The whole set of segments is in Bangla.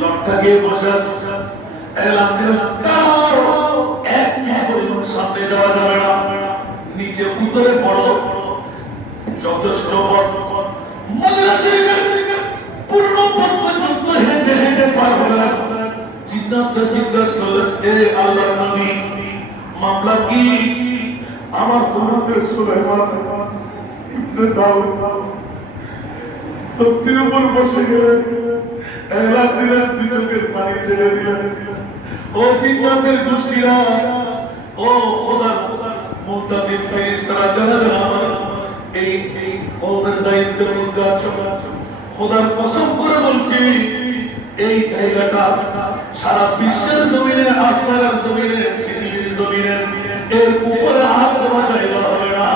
লটকা গিয়ে বসে আছে, এলাম দিলাম এক পরিমাণ সামনে যাওয়া যাবে না, নিচে উতরে পড়ো, যথেষ্ট মদিনা শরীফের পূর্ণ পথ পর্যন্ত হেঁটে হেঁটে পার হলেন। জিন্নাতরা জিজ্ঞাসা করলেন, হে আল্লাহর নবী, মামলা কি? আমার উম্মতের সুলাইমান ইবনে দাউদ তক্তির উপর বসে গেলেন, এলান দিলেন, দুচোখের পানি ছেড়ে দিলেন। ও জিন্নাতের গোষ্ঠীরা, ও খোদার মুতাকিন ফেরেশতারা, যারা যারা আমার এই কওমের দায়িত্বের মধ্যে আছো, খোদার কসম করে বলছি, এই জায়গাটা সারা বিশ্বের জমিনে, আসমানের জমিনে, পৃথিবীর জমিনে, এর উপরে আর কোনো জায়গা হবে না।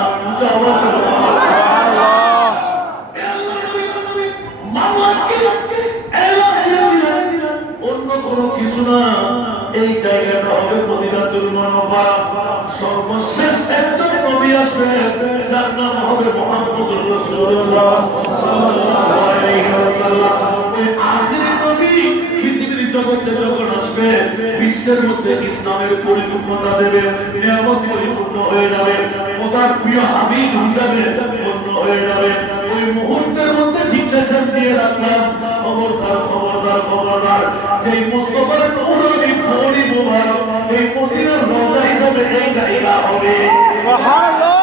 অন্য কোনো কিছু না, এই জায়গাটা হবে মদিনাতুল মুনাওয়ারা। সর্বশেষ একজন নবী আসবে, যার নাম হবে মুহাম্মদুর রাসূলুল্লাহ সাল্লাল্লাহু আলাইহি ওয়াসাল্লাম। ওই আখিরি নবী পৃথিবীর জগতে যখন আসবে, বিশ্বের মধ্যে ইসলামের পরিপূর্ণতা দেবে, নিয়ামত পরিপূর্ণ হয়ে যাবে, খোদার প্রিয় হাবিব হিসাবে পূর্ণ হয়ে যাবে। ওই মুহূর্তের মধ্যে ডিক্লেরেশন দিয়ে রাখলাম, খবরদার খবরদার খবরদার, যেই মুস্তাফার নূরানি কওলি মুবারক এই মদিনার রওজা হিসাবে এই জায়গা হবে। সুবহানাল্লাহ।